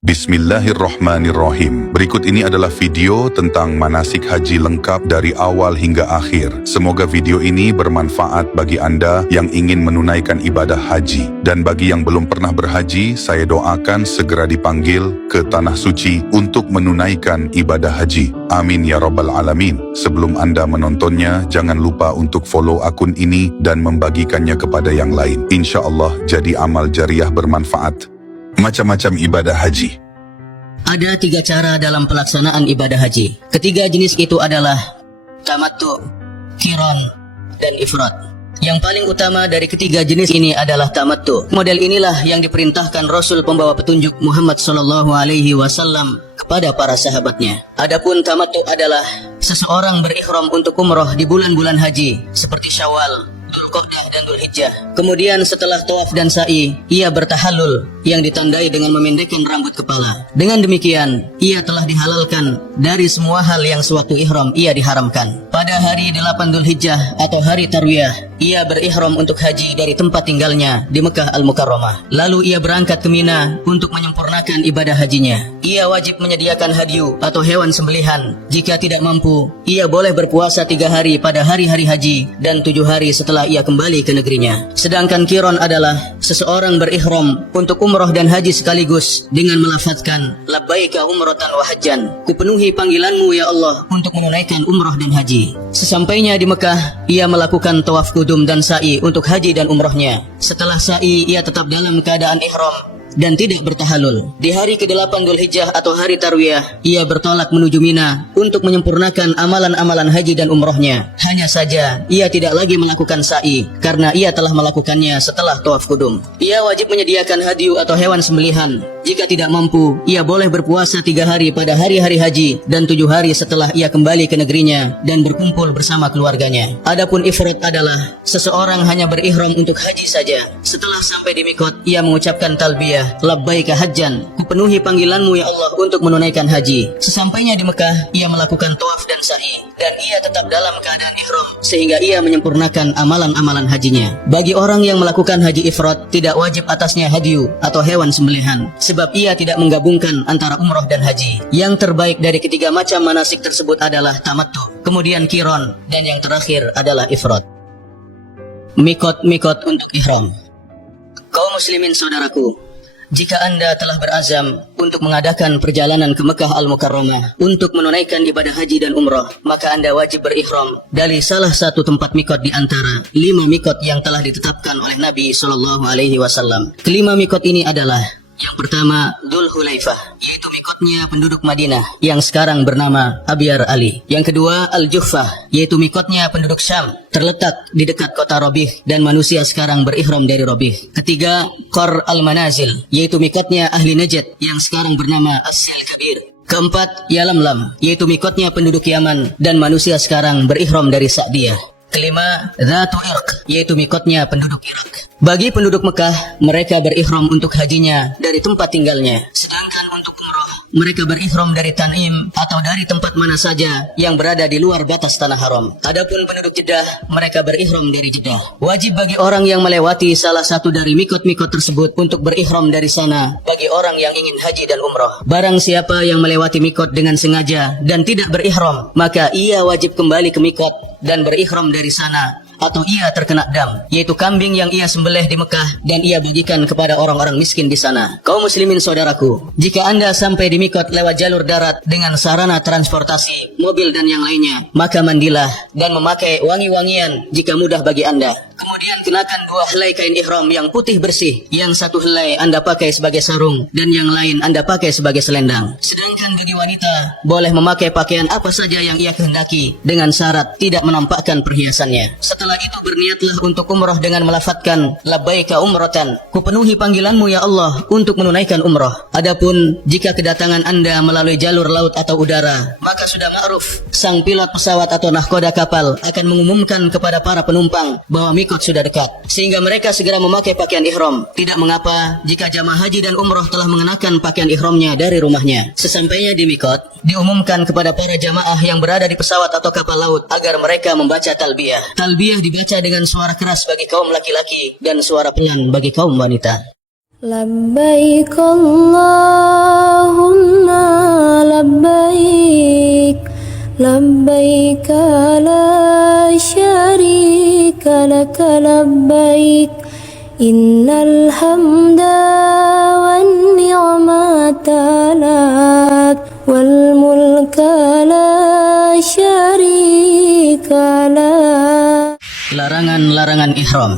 Bismillahirrahmanirrahim. Berikut ini adalah video tentang manasik haji lengkap dari awal hingga akhir. Semoga video ini bermanfaat bagi Anda yang ingin menunaikan ibadah haji. Dan bagi yang belum pernah berhaji, saya doakan segera dipanggil ke Tanah Suci untuk menunaikan ibadah haji. Amin ya Rabbal Alamin. Sebelum Anda menontonnya, jangan lupa untuk follow akun ini dan membagikannya kepada yang lain. Insya Allah jadi amal jariah bermanfaat. Macam-macam ibadah haji. Ada 3 cara dalam pelaksanaan ibadah haji. Ketiga jenis itu adalah tamattu, qiran, dan ifrad. Yang paling utama dari ketiga jenis ini adalah tamattu. Model inilah yang diperintahkan Rasul pembawa petunjuk Muhammad SAW kepada para sahabatnya. Adapun tamattu adalah seseorang berikhram untuk umroh di bulan-bulan haji seperti Syawal, Dzulqa'dah dan Dzulhijjah. Kemudian setelah tawaf dan sa'i, ia bertahallul yang ditandai dengan memendekkan rambut kepala. Dengan demikian, ia telah dihalalkan dari semua hal yang sewaktu ihram ia diharamkan. Pada hari 8 Dzulhijjah atau hari Tarwiyah, ia berihram untuk haji dari tempat tinggalnya di Mekah Al-Mukarramah. Lalu ia berangkat ke Mina untuk menyempurnakan ibadah hajinya. Ia wajib menyediakan hadyu atau hewan sembelihan. Jika tidak mampu, ia boleh berpuasa 3 hari pada hari-hari haji dan 7 hari setelah ia kembali ke negerinya. Sedangkan qiran adalah seseorang berihram untuk umroh dan haji sekaligus dengan melafazkan labbaika umratan wa hajjan. Kupenuhi panggilanmu ya Allah untuk menunaikan umroh dan haji. Sesampainya di Mekah, ia melakukan tawaf qudum dan sa'i untuk haji dan umrohnya. Setelah sa'i, ia tetap dalam keadaan ihram dan tidak bertahallul. Di hari ke-8 Dzulhijjah atau hari Tarwiyah, ia bertolak menuju Mina untuk menyempurnakan amalan-amalan haji dan umrohnya. Hanya saja, ia tidak lagi melakukan sa'i karena ia telah melakukannya setelah tawaf qudum. Ia wajib menyediakan hadyu atau hewan sembelihan. Jika tidak mampu, ia boleh berpuasa 3 hari pada hari-hari haji dan 7 hari setelah ia kembali ke negerinya dan berkumpul bersama keluarganya. Adapun ifrad adalah seseorang hanya berihram untuk haji saja. Setelah sampai di mikot, ia mengucapkan talbiyah labbaika hajjan. Kupenuhi panggilanmu ya Allah untuk menunaikan haji. Sesampainya di Mekah, ia melakukan tawaf dan sa'i dan ia tetap dalam keadaan ihram sehingga ia menyempurnakan amalan-amalan hajinya. Bagi orang yang melakukan haji ifrad, tidak wajib atasnya hadyu atau hewan sembelihan, sebab ia tidak menggabungkan antara umroh dan haji. Yang terbaik dari ketiga macam manasik tersebut adalah tamattu, kemudian qiran, dan yang terakhir adalah ifrad. Mikot untuk ihram. Kaum muslimin saudaraku, jika Anda telah berazam untuk mengadakan perjalanan ke Mekah Al-Mukarramah untuk menunaikan ibadah haji dan umrah, maka Anda wajib berihram dari salah satu tempat mikot di antara 5 mikot yang telah ditetapkan oleh Nabi SAW. Kelima mikot ini adalah: yang pertama, Dzul Hulaifah, yaitu mikotnya penduduk Madinah yang sekarang bernama Abyar Ali. Yang kedua, Al-Juhfah, yaitu mikotnya penduduk Syam, terletak di dekat kota Robih dan manusia sekarang berihram dari Robih. Ketiga, Qar Al-Manazil, yaitu mikotnya ahli Najd yang sekarang bernama As-Sil Kabir. Keempat, Yalamlam, yaitu mikotnya penduduk Yaman dan manusia sekarang berihram dari Sa'diyah. Kelima, Dzatu Irq, yaitu mikotnya penduduk Irak. Bagi penduduk Mekah, mereka berihram untuk hajinya dari tempat tinggalnya. Sedangkan untuk umroh, mereka berihram dari Tan'im atau dari tempat mana saja yang berada di luar batas tanah haram. Adapun penduduk Jeddah, mereka berihram dari Jeddah. Wajib bagi orang yang melewati salah satu dari mikot-mikot tersebut untuk berihram dari sana bagi orang yang ingin haji dan umroh. Barang siapa yang melewati mikot dengan sengaja dan tidak berihram, maka ia wajib kembali ke mikot dan berihram dari sana, atau ia terkena dam, yaitu kambing yang ia sembelih di Mekah dan ia bagikan kepada orang-orang miskin di sana. Kaum muslimin saudaraku, jika Anda sampai di mikot lewat jalur darat dengan sarana transportasi, mobil dan yang lainnya, maka mandilah dan memakai wangi-wangian jika mudah bagi Anda. Kemudian kenakan 2 helai kain ihram yang putih bersih. Yang satu helai Anda pakai sebagai sarung dan yang lain Anda pakai sebagai selendang. Sedangkan bagi wanita, boleh memakai pakaian apa saja yang ia kehendaki dengan syarat tidak menampakkan perhiasannya. Setelah itu berniatlah untuk umrah dengan melafazkan labbaika umratan. Kupenuhi panggilanmu ya Allah untuk menunaikan umrah. Adapun jika kedatangan Anda melalui jalur laut atau udara, maka sudah ma'ruf, sang pilot pesawat atau nahkoda kapal akan mengumumkan kepada para penumpang bahwa mikot sudah dekat, sehingga mereka segera memakai pakaian ihram. Tidak mengapa jika jamaah haji dan umrah telah mengenakan pakaian ihramnya dari rumahnya. Sesampainya di mikot, diumumkan kepada para jamaah yang berada di pesawat atau kapal laut agar mereka membaca talbiyah. Talbiyah dibaca dengan suara keras bagi kaum laki-laki dan suara pelan bagi kaum wanita. Labbaik Allah لبيك إن الحمد والنعمة لك والملك لا شريك لك. Larangan-larangan ihram.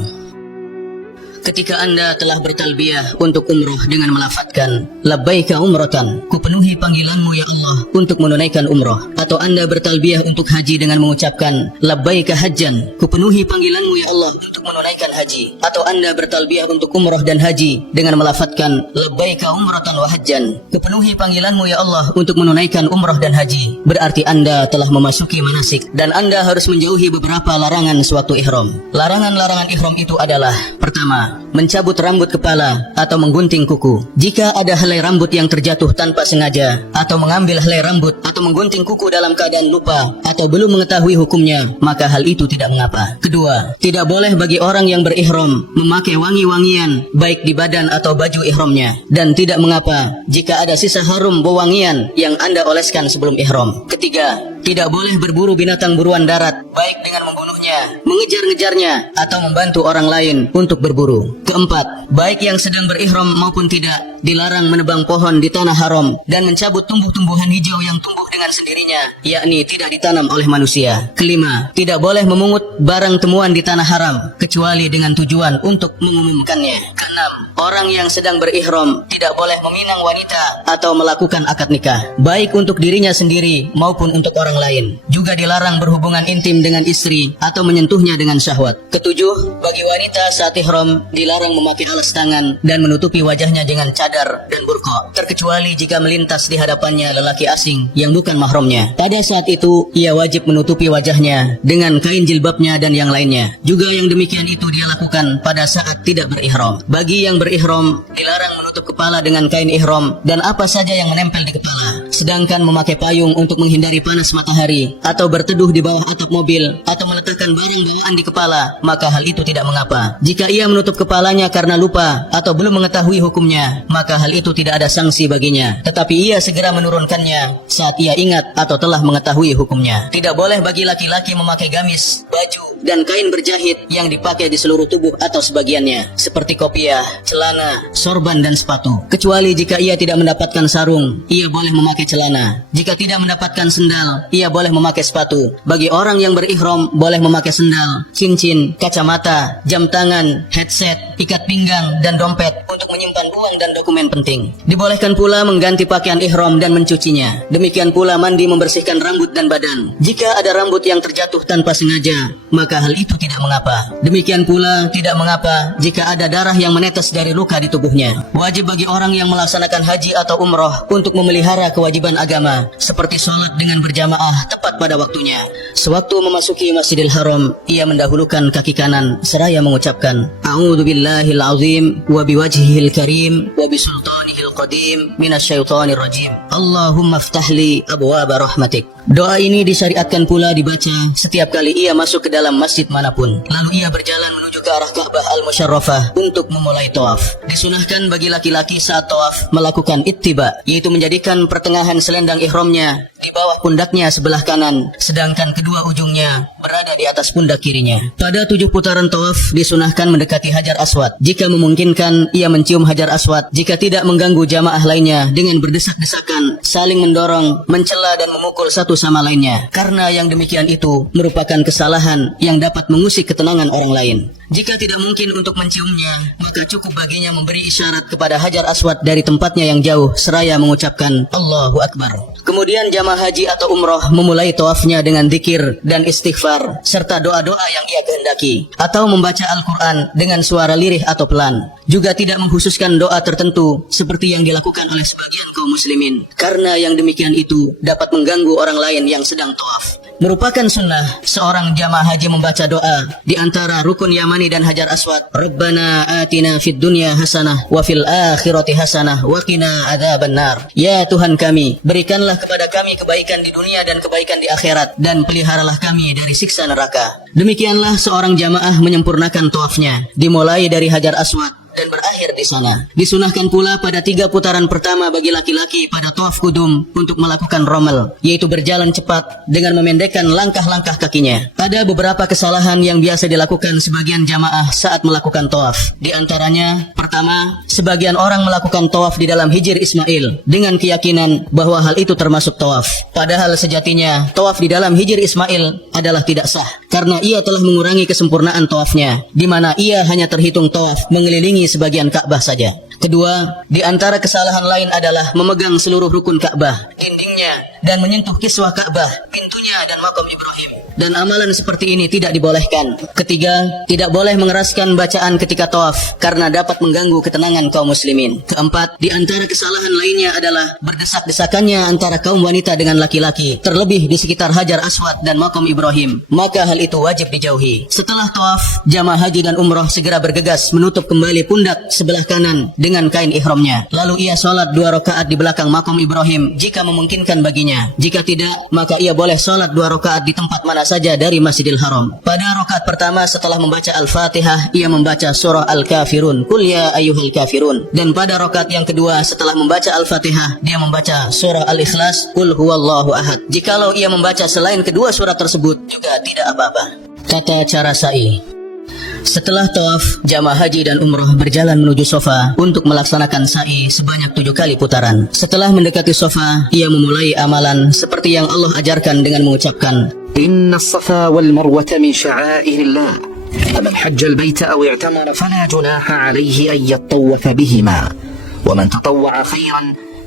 Ketika Anda telah bertalbiyah untuk umroh dengan melafadzkan labbaika umratan, kupenuhi panggilanmu ya Allah untuk menunaikan umroh, atau Anda bertalbiyah untuk haji dengan mengucapkan labbaika hajjan, kupenuhi panggilanmu ya Allah untuk menunaikan haji, atau Anda bertalbiyah untuk umroh dan haji dengan melafadzkan labbaika umratan wa hajjan, kupenuhi panggilanmu ya Allah untuk menunaikan umroh dan haji, berarti Anda telah memasuki manasik dan Anda harus menjauhi beberapa larangan suatu ihram. Larangan-larangan ihram itu adalah: pertama, mencabut rambut kepala atau menggunting kuku. Jika ada helai rambut yang terjatuh tanpa sengaja, atau mengambil helai rambut atau menggunting kuku dalam keadaan lupa atau belum mengetahui hukumnya, maka hal itu tidak mengapa. Kedua, tidak boleh bagi orang yang berihram memakai wangi-wangian baik di badan atau baju ihramnya, dan tidak mengapa jika ada sisa harum wewangian yang Anda oleskan sebelum ihram. Ketiga, tidak boleh berburu binatang buruan darat baik dengan membunuhnya, mengejar-ngejarnya, atau membantu orang lain untuk berburu. Keempat, baik yang sedang berihram maupun tidak, dilarang menebang pohon di tanah haram dan mencabut tumbuh-tumbuhan hijau yang tumbuh dengan sendirinya, yakni tidak ditanam oleh manusia. Kelima, tidak boleh memungut barang temuan di tanah haram kecuali dengan tujuan untuk mengumumkannya. Keenam, orang yang sedang berihram tidak boleh meminang wanita atau melakukan akad nikah, baik untuk dirinya sendiri maupun untuk orang lain. Juga dilarang berhubungan intim dengan istri atau menyentuhnya dengan syahwat. Ketujuh, bagi wanita saat ihram dilarang memakai alas tangan dan menutupi wajahnya dengan cadar dan burqa, terkecuali jika melintas di hadapannya lelaki asing yang bukan mahramnya. Pada saat itu ia wajib menutupi wajahnya dengan kain jilbabnya dan yang lainnya. Juga yang demikian itu dia lakukan pada saat tidak berihram. Bagi yang berihram dilarang menutup kepala dengan kain ihram dan apa saja yang menempel di kepala, sedangkan memakai payung untuk menghindari panas matahari, atau berteduh di bawah atap mobil, atau meletakkan barang bawaan di kepala, maka hal itu tidak mengapa. Jika ia menutup kepalanya karena lupa atau belum mengetahui hukumnya, maka hal itu tidak ada sanksi baginya, tetapi ia segera menurunkannya saat ia ingat atau telah mengetahui hukumnya. Tidak boleh bagi laki-laki memakai gamis, baju, dan kain berjahit yang dipakai di seluruh tubuh atau sebagiannya, seperti kopiah, celana, sorban, dan sepatu, kecuali jika ia tidak mendapatkan sarung, ia boleh memakai celana. Jika tidak mendapatkan sendal, ia boleh memakai sepatu. Bagi orang yang berihram boleh memakai sendal, cincin, kacamata, jam tangan, headset, ikat pinggang, dan dompet untuk menyimpan uang dan dokumen penting. Dibolehkan pula mengganti pakaian ihram dan mencucinya. Demikian pula mandi, membersihkan rambut dan badan. Jika ada rambut yang terjatuh tanpa sengaja, maka hal itu tidak mengapa. Demikian pula tidak mengapa jika ada darah yang menetes dari luka di tubuhnya. Wajib bagi orang yang melaksanakan haji atau umroh untuk memelihara kewajiban agama, seperti sholat dengan berjamaah tepat pada waktunya. Sewaktu memasuki Masjidil Haram, ia mendahulukan kaki kanan seraya mengucapkan A'udzu billahil azim wa biwajhihil karim wa bisultanihil qadim minasyaitonir rajim. Allahumma ftahli abwaaba rahmatik. Doa ini disyariatkan pula dibaca setiap kali ia masuk ke dalam masjid manapun. Lalu ia berjalan menuju ke arah Ka'bah al-Musyarrafah untuk memulai tawaf. Disunahkan bagi laki-laki saat tawaf melakukan ittiba, yaitu menjadikan pertengahan selendang ihramnya di bawah pundaknya sebelah kanan, sedangkan kedua ujungnya berada di atas pundak kirinya. Pada 7 putaran tawaf disunahkan mendekati Hajar Aswad. Jika memungkinkan, ia mencium Hajar Aswad. Jika tidak, mengganggu jamaah lainnya dengan berdesak-desakan, saling mendorong, mencela dan memukul satu sama lainnya. Karena yang demikian itu merupakan kesalahan yang dapat mengusik ketenangan orang lain. Jika tidak mungkin untuk menciumnya, maka cukup baginya memberi isyarat kepada Hajar Aswad dari tempatnya yang jauh seraya mengucapkan Allahu Akbar. Kemudian jamaah haji atau umroh memulai tawafnya dengan zikir dan istighfar serta doa-doa yang ia kehendaki, atau membaca Al-Quran dengan suara lirih atau pelan. Juga tidak mengkhususkan doa tertentu seperti yang dilakukan oleh sebagian kaum muslimin, karena yang demikian itu dapat mengganggu orang lain yang sedang tawaf. Merupakan sunnah seorang jamaah haji membaca doa di antara rukun Yamani dan Hajar Aswad. Rabbana atina fid dunya hasanah wa fil akhirati hasanah wa qina adzabannar. Ya Tuhan kami, berikanlah kepada kami kebaikan di dunia dan kebaikan di akhirat, dan peliharalah kami dari siksa neraka. Demikianlah seorang jamaah menyempurnakan tawafnya, dimulai dari Hajar Aswad dan berakhir berakhir di sana. Disunahkan pula pada 3 putaran pertama bagi laki-laki pada tawaf kudum untuk melakukan romal, yaitu berjalan cepat dengan memendekkan langkah-langkah kakinya. Ada beberapa kesalahan yang biasa dilakukan sebagian jamaah saat melakukan tawaf. Di antaranya, pertama, sebagian orang melakukan tawaf di dalam hijir Ismail dengan keyakinan bahwa hal itu termasuk tawaf. Padahal sejatinya tawaf di dalam hijir Ismail adalah tidak sah, karena ia telah mengurangi kesempurnaan tawafnya, di mana ia hanya terhitung tawaf mengelilingi sebagian Ka'bah saja. Kedua, di antara kesalahan lain adalah memegang seluruh rukun Ka'bah, dindingnya, dan menyentuh kiswah Ka'bah, pintunya, dan makam Ibrahim. Dan amalan seperti ini tidak dibolehkan. Ketiga, tidak boleh mengeraskan bacaan ketika tawaf karena dapat mengganggu ketenangan kaum muslimin. Keempat, di antara kesalahan lainnya adalah berdesak-desakannya antara kaum wanita dengan laki-laki, terlebih di sekitar Hajar Aswad dan makam Ibrahim. Maka hal itu wajib dijauhi. Setelah tawaf, jamaah haji dan umrah segera bergegas menutup kembali pundak sebelah kanan dengan kain ihramnya. Lalu ia sholat 2 rakaat di belakang makam Ibrahim jika memungkinkan baginya. Jika tidak, maka ia boleh sholat 2 rakaat di tempat mana saja dari Masjidil Haram. Pada rakaat pertama setelah membaca Al-Fatihah, ia membaca surah Al-Kafirun, Qul ya ayyuhal kafirun. Dan pada rakaat yang kedua setelah membaca Al-Fatihah, dia membaca surah Al-Ikhlas, Qul huwallahu ahad. Jikalau ia membaca selain kedua surah tersebut juga tidak apa-apa. Tata cara sa'i. Setelah tawaf, jamaah haji dan umrah berjalan menuju Sofa untuk melaksanakan sa'i sebanyak 7 kali putaran. Setelah mendekati Sofa, ia memulai amalan seperti yang Allah ajarkan dengan mengucapkan, إن الصفا والمروة من شعائر الله فمن حج البيت أو اعتمر فلا جناح عليه أن يطوف بهما ومن تطوع خيرا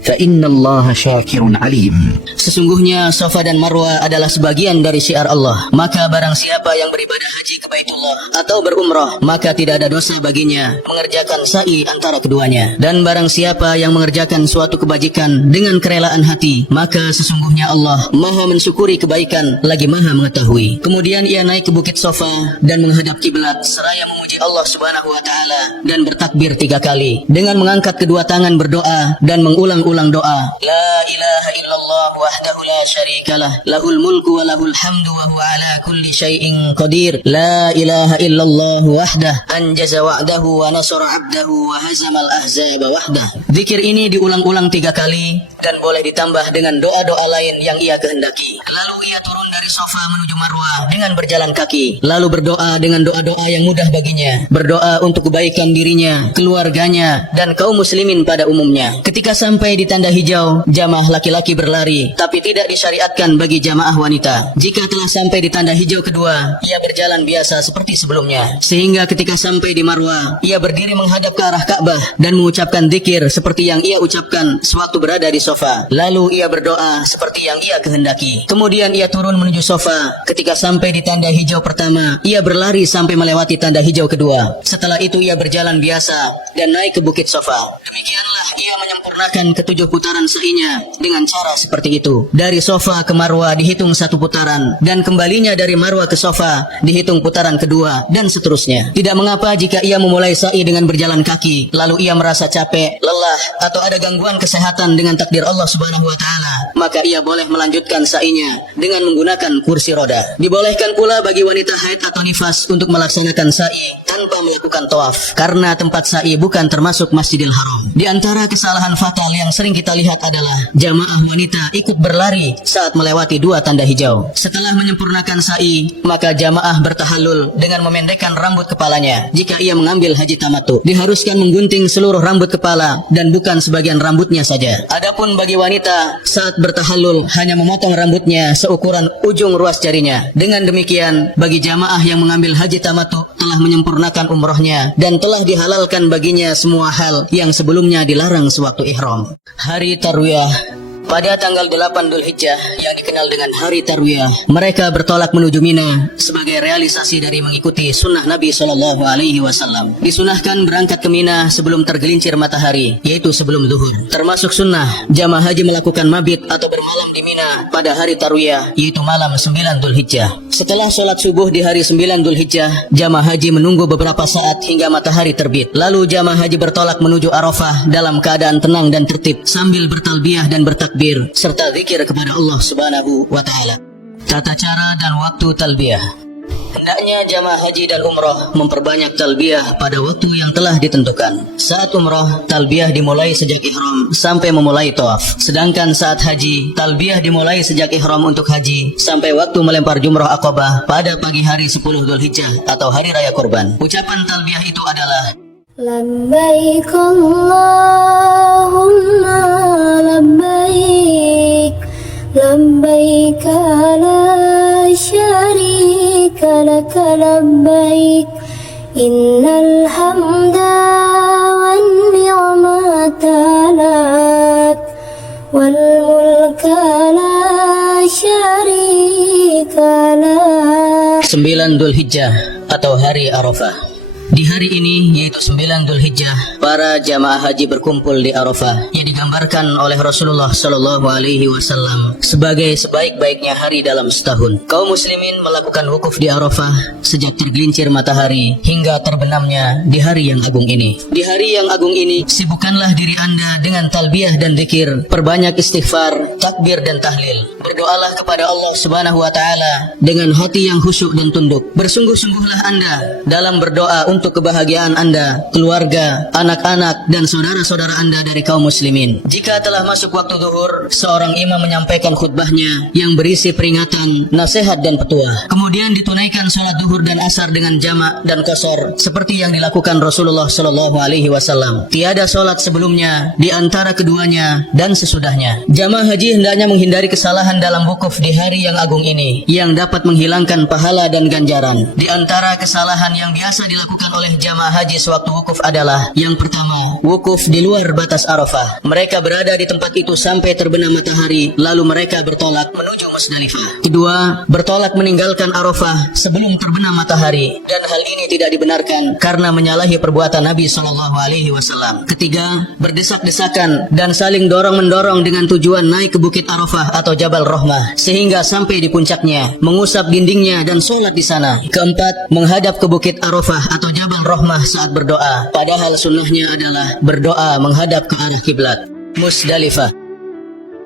فإن الله شاكر عليم. Sesungguhnya Safa dan Marwa adalah sebagian dari syiar Allah. Maka barang siapa yang beribadah haji ke Baitullah atau berumrah, maka tidak ada dosa baginya mengerjakan sa'i antara keduanya. Dan barang siapa yang mengerjakan suatu kebajikan dengan kerelaan hati, maka sesungguhnya Allah Maha mensyukuri kebaikan lagi Maha mengetahui. Kemudian ia naik ke bukit Safa dan menghadap kiblat seraya memuji Allah Subhanahu wa taala dan bertakbir 3 kali dengan mengangkat kedua tangan berdoa dan mengulang-ulang doa, La ilaha illallah wahdahu la syarikalah, lahul mulku wa lahul hamdu wa huwa ala kulli syai'in qadir. La ilaha illallah wahdah, anjaza wa'dahu wa nasara 'abdahu wa hazamal ahzaba wahdah. Zikir ini diulang-ulang 3 kali dan boleh ditambah dengan doa-doa lain yang ia kehendaki. Lalu ia turun dari Safa menuju Marwa dengan berjalan kaki, lalu berdoa dengan doa-doa yang mudah baginya, berdoa untuk kebaikan dirinya, keluarganya, dan kaum muslimin pada umumnya. Ketika sampai di tanda hijau, jamaah laki-laki berlari, tapi tidak disyariatkan bagi jamaah wanita. Jika telah sampai di tanda hijau kedua, ia berjalan biasa seperti sebelumnya. Sehingga ketika sampai di Marwa, ia berdiri menghadap ke arah Ka'bah dan mengucapkan zikir seperti yang ia ucapkan sewaktu berada di Safa. Lalu ia berdoa seperti yang ia kehendaki. Kemudian ia turun menuju Safa. Ketika sampai di tanda hijau pertama, ia berlari sampai melewati tanda hijau kedua. Setelah itu ia berjalan biasa dan naik ke bukit Safa. Demikianlah ia menyempurnakan ke-7 putaran sa'inya dengan cara seperti itu. Dari Safa ke Marwa dihitung 1 putaran, dan kembalinya dari Marwa ke Safa dihitung putaran kedua, dan seterusnya. Tidak mengapa jika ia memulai sa'i dengan berjalan kaki, lalu ia merasa capek, lelah, atau ada gangguan kesehatan dengan takdir Allah Subhanahu wa taala, maka ia boleh melanjutkan sa'inya dengan menggunakan kursi roda. Dibolehkan pula bagi wanita haid atau nifas untuk melaksanakan sa'i tanpa melakukan tawaf, karena tempat sa'i bukan termasuk Masjidil Haram. Di antara kesalahan fatal yang sering kita lihat adalah jamaah wanita ikut berlari saat melewati 2 tanda hijau. Setelah menyempurnakan sa'i, maka jamaah bertahallul dengan memendekkan rambut kepalanya. Jika ia mengambil haji tamattu, diharuskan menggunting seluruh rambut kepala dan bukan sebagian rambutnya saja. Adapun bagi wanita, saat bertahallul hanya memotong rambutnya seukuran ujung ruas jarinya. Dengan demikian, bagi jamaah yang mengambil haji tamattu telah menyempurnakan umrohnya dan telah dihalalkan baginya semua hal yang sebelumnya dilarang sewaktu ihram. Hari Tarwiyah. Pada tanggal 8 Dzulhijjah yang dikenal dengan Hari Tarwiyah, mereka bertolak menuju Mina sebagai realisasi dari mengikuti sunnah Nabi SAW. Disunahkan berangkat ke Mina sebelum tergelincir matahari, yaitu sebelum zuhur. Termasuk sunnah, jamaah haji melakukan mabit atau bermalam di Mina pada Hari Tarwiyah, yaitu malam 9 Dzulhijjah. Setelah sholat subuh di hari 9 Dzulhijjah, jamaah haji menunggu beberapa saat hingga matahari terbit. Lalu jamaah haji bertolak menuju Arafah dalam keadaan tenang dan tertib sambil bertalbiyah dan bertakbir serta zikir kepada Allah Subhanahu wa taala. Tata cara dan waktu talbiyah. Hendaknya jamaah haji dan umrah memperbanyak talbiyah pada waktu yang telah ditentukan. Saat umrah, talbiyah dimulai sejak ihram sampai memulai tawaf. Sedangkan saat haji, talbiyah dimulai sejak ihram untuk haji sampai waktu melempar jumrah Aqabah pada pagi hari 10 Dzulhijjah atau hari raya kurban. Ucapan talbiyah itu adalah Labbaik Allahumma labbaik, labbaik la syarika laka labbaik, innal hamda wan ni'mata lak, wal mulka la syarika lak. 9 Dzulhijjah atau hari Arafah. Di hari ini, yaitu 9 Dzulhijjah, para jamaah haji berkumpul di Arafah yang digambarkan oleh Rasulullah Shallallahu Alaihi Wasallam sebagai sebaik-baiknya hari dalam setahun. Kaum muslimin melakukan wukuf di Arafah sejak tergelincir matahari hingga terbenamnya di hari yang agung ini. Di hari yang agung ini, sibukkanlah diri Anda dengan talbiyah dan zikir, perbanyak istighfar, takbir dan tahlil. Berdoalah kepada Allah Subhanahu wa taala dengan hati yang khusyuk dan tunduk. Bersungguh-sungguhlah Anda dalam berdoa untuk kebahagiaan Anda, keluarga, anak-anak dan saudara-saudara Anda dari kaum muslimin. Jika telah masuk waktu zuhur, seorang imam menyampaikan khutbahnya yang berisi peringatan, nasihat dan petuah. Kemudian ditunaikan salat zuhur dan asar dengan jamak dan qasar seperti yang dilakukan Rasulullah Shallallahu alaihi wasallam. Tiada salat sebelumnya, di antara keduanya dan sesudahnya. Jamaah haji hendaknya menghindari kesalahan dalam wukuf di hari yang agung ini yang dapat menghilangkan pahala dan ganjaran. Di antara kesalahan yang biasa dilakukan oleh jamaah haji sewaktu wukuf adalah yang pertama, wukuf di luar batas Arafah. Mereka berada di tempat itu sampai terbenam matahari, lalu mereka bertolak menuju Musdalifah. Kedua, bertolak meninggalkan Arafah sebelum terbenam matahari, dan hal ini tidak dibenarkan karena menyalahi perbuatan Nabi Shallallahu Alaihi Wasallam. Ketiga, berdesak-desakan dan saling dorong-mendorong dengan tujuan naik ke Bukit Arafah atau Jabal Rahmah sehingga sampai di puncaknya, mengusap dindingnya dan sholat di sana. Keempat, menghadap ke Bukit Arafah atau Jabal Rahmah saat berdoa, padahal sunnahnya adalah berdoa menghadap ke arah kiblat. Musdalifah.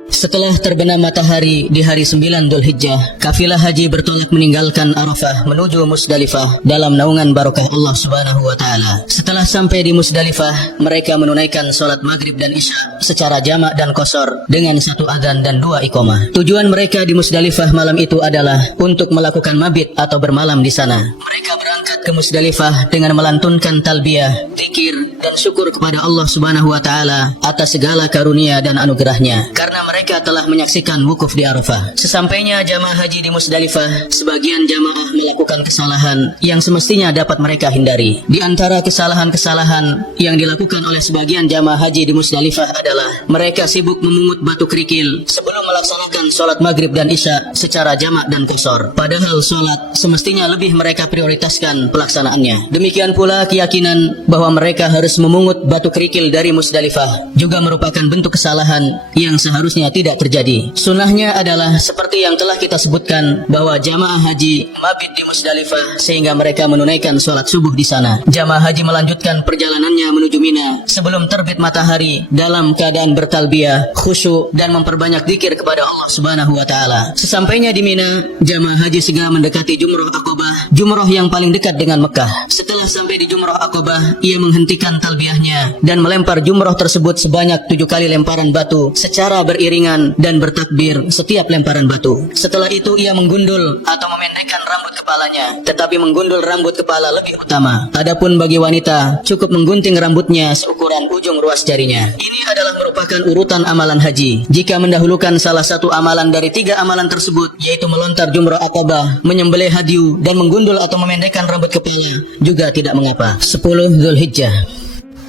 Setelah terbenam matahari di hari 9 Dzulhijjah, kafilah haji bertolak meninggalkan Arafah menuju Musdalifah dalam naungan barokah Allah Subhanahu wa taala. Setelah sampai di Musdalifah, mereka menunaikan salat maghrib dan isya secara jamak dan qasar dengan satu adzan dan dua iqamah. Tujuan mereka di Musdalifah malam itu adalah untuk melakukan mabit atau bermalam di sana. Mereka berangkat ke Musdalifah dengan melantunkan talbiyah, zikir dan syukur kepada Allah Subhanahu wa taala atas segala karunia dan anugerahnya. Karena mereka telah menyaksikan wukuf di Arafah. Sesampainya jamaah haji di Musdalifah, sebagian jamaah melakukan kesalahan yang semestinya dapat mereka hindari. Di antara kesalahan-kesalahan yang dilakukan oleh sebagian jamaah haji di Musdalifah adalah mereka sibuk memungut batu kerikil sebelum melaksanakan sholat maghrib dan isya secara jamak dan qasar. Padahal sholat semestinya lebih mereka prioritaskan pelaksanaannya. Demikian pula keyakinan bahwa mereka harus memungut batu kerikil dari Musdalifah juga merupakan bentuk kesalahan yang seharusnya tidak terjadi. Sunnahnya adalah seperti yang telah kita sebutkan, bahwa jamaah haji mabit di Musdalifah sehingga mereka menunaikan sholat subuh di sana. Jamaah haji melanjutkan perjalanannya menuju Mina sebelum terbit matahari dalam keadaan bertalbiyah, khusyuk dan memperbanyak zikir kepada Allah Subhanahu wa taala. Sesampainya di Mina, jamaah haji segera mendekati Jumrah Aqabah, jumrah yang paling dekat dengan Mekah. Setelah sampai di Jumrah Aqabah, ia menghentikan talbiyahnya dan melempar jumrah tersebut sebanyak 7 kali lemparan batu secara beriringan dan bertakbir setiap lemparan batu. Setelah itu ia menggundul atau memendekkan rambut kepalanya, tetapi menggundul rambut kepala lebih utama. Adapun bagi wanita, cukup menggunting rambutnya seukuran ujung ruas jarinya. Ini adalah merupakan urutan amalan haji. Jika mendahulukan salah satu amalan dari 3 amalan tersebut, yaitu melontar Jumrah Aqabah, menyembelih hadyu dan menggundul atau memendekkan rambut kepala, juga tidak mengapa. 10 Dzulhijjah.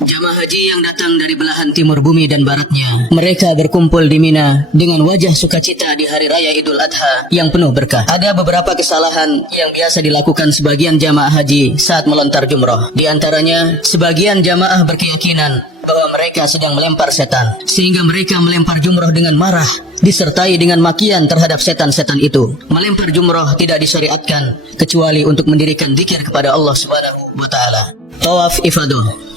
Jamaah haji yang datang dari belahan timur bumi dan baratnya, mereka berkumpul di Mina dengan wajah sukacita di hari raya Idul Adha yang penuh berkah. Ada beberapa kesalahan yang biasa dilakukan sebagian jamaah haji saat melontar jumrah. Di antaranya, sebagian jamaah berkeyakinan bahwa mereka sedang melempar setan, sehingga mereka melempar jumrah dengan marah disertai dengan makian terhadap setan-setan itu. Melempar jumrah tidak disyariatkan kecuali untuk mendirikan zikir kepada Allah Subhanahu wa taala. Tawaf ifadah.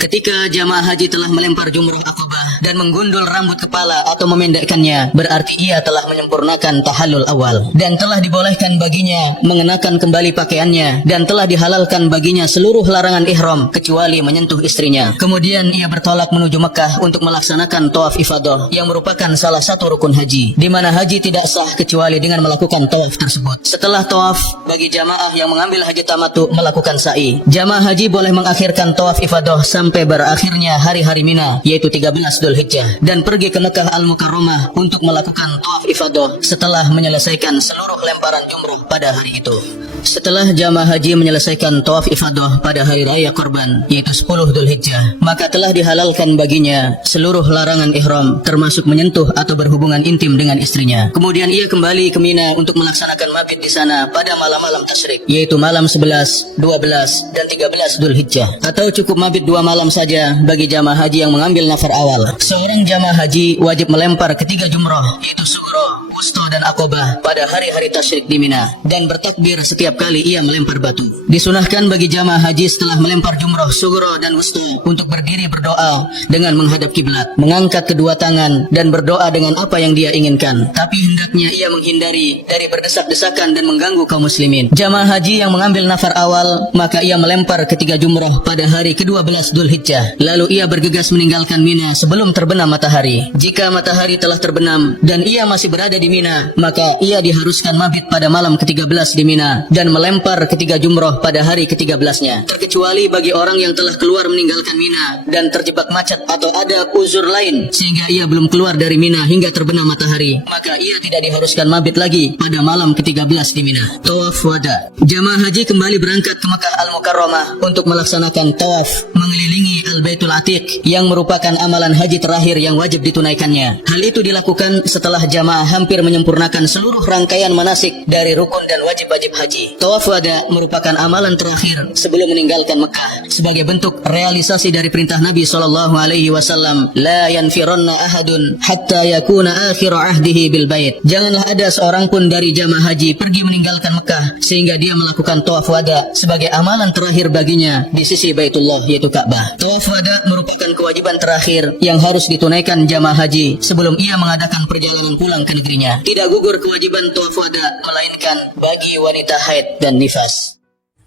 Ketika jamaah haji telah melempar Jumrah Aqabah, dan menggundul rambut kepala atau memendekkannya, berarti ia telah menyempurnakan tahallul awal. Dan telah dibolehkan baginya mengenakan kembali pakaiannya, dan telah dihalalkan baginya seluruh larangan ihram kecuali menyentuh istrinya. Kemudian ia bertolak menuju Mekah untuk melaksanakan tawaf ifadah yang merupakan salah satu rukun haji, di mana haji tidak sah kecuali dengan melakukan tawaf tersebut. Setelah tawaf, bagi jamaah yang mengambil haji tamattu melakukan sa'i. Jamaah haji boleh mengakhirkan tawaf ifadah sampai berakhirnya hari-hari Mina, yaitu 13 Dzulhijjah, dan pergi ke Mekah Al-Mukarramah untuk melakukan tawaf ifadah setelah menyelesaikan seluruh lemparan jumroh pada hari itu. Setelah jamaah haji menyelesaikan tawaf ifadah pada hari raya Kurban, yaitu 10 Dzulhijjah, maka telah dihalalkan baginya seluruh larangan ihram, termasuk menyentuh atau berhubungan intim dengan istrinya. Kemudian ia kembali ke Mina untuk melaksanakan mabit di sana pada malam-malam tasyrik, yaitu malam 11, 12, dan 13 Dzulhijjah. Atau cukup mabit 2 malam saja bagi jamaah haji yang mengambil nafar awal. Seorang jamaah haji wajib melempar ketiga jumrah, yaitu Sughra, Wusta, dan Aqabah pada hari-hari tasyrik di Mina, dan bertakbir setiap kali ia melempar batu. Disunahkan bagi jamaah haji setelah melempar jumrah Sughra dan Wusta untuk berdiri berdoa dengan menghadap kiblat, mengangkat kedua tangan dan berdoa dengan apa yang dia inginkan. Tapi hendaknya ia menghindari dari berdesak-desakan dan mengganggu kaum muslimin. Jamaah haji yang mengambil nafar awal, maka ia melempar ketiga jumrah pada hari ke-12 Dzulhijjah. Lalu ia bergegas meninggalkan Mina sebelum terbenam matahari. Jika matahari telah terbenam dan ia masih berada di Mina, maka ia diharuskan mabit pada malam ke-13 di Mina dan melempar ketiga jumrah pada hari ke-13-nya. Terkecuali bagi orang yang telah keluar meninggalkan Mina dan terjebak macet atau ada uzur lain sehingga ia belum keluar dari Mina hingga terbenam matahari, maka ia tidak diharuskan mabit lagi pada malam ke-13 di Mina. Tawaf wada. Jamaah haji kembali berangkat ke Mekah Al-Mukarramah untuk melaksanakan tawaf mengelilingi Al-Baitul Atiq yang merupakan amalan haji terakhir yang wajib ditunaikannya. Hal itu dilakukan setelah jamaah hampir menyempurnakan seluruh rangkaian manasik dari rukun dan wajib-wajib haji. Tawaf wada merupakan amalan terakhir sebelum meninggalkan Mekah sebagai bentuk realisasi dari perintah Nabi SAW, la yanfiranna ahadun hatta yakuna akhir ahdihi bil bait. Janganlah ada seorang pun dari jamaah haji pergi meninggalkan Mekah sehingga dia melakukan tawaf wada sebagai amalan terakhir baginya di sisi Baitullah, yaitu Ka'bah. Tawaf wada merupakan kewajiban terakhir yang harus ditunaikan jamaah haji sebelum ia mengadakan perjalanan pulang ke negerinya. Tidak gugur kewajiban tawaf wada melainkan bagi wanita haid dan nifas.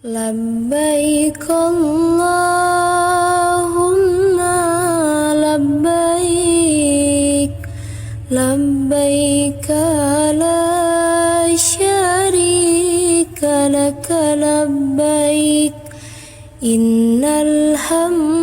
Labbaik Allahumma labbaik, labbaik la syarika laka labbaik, innal hamda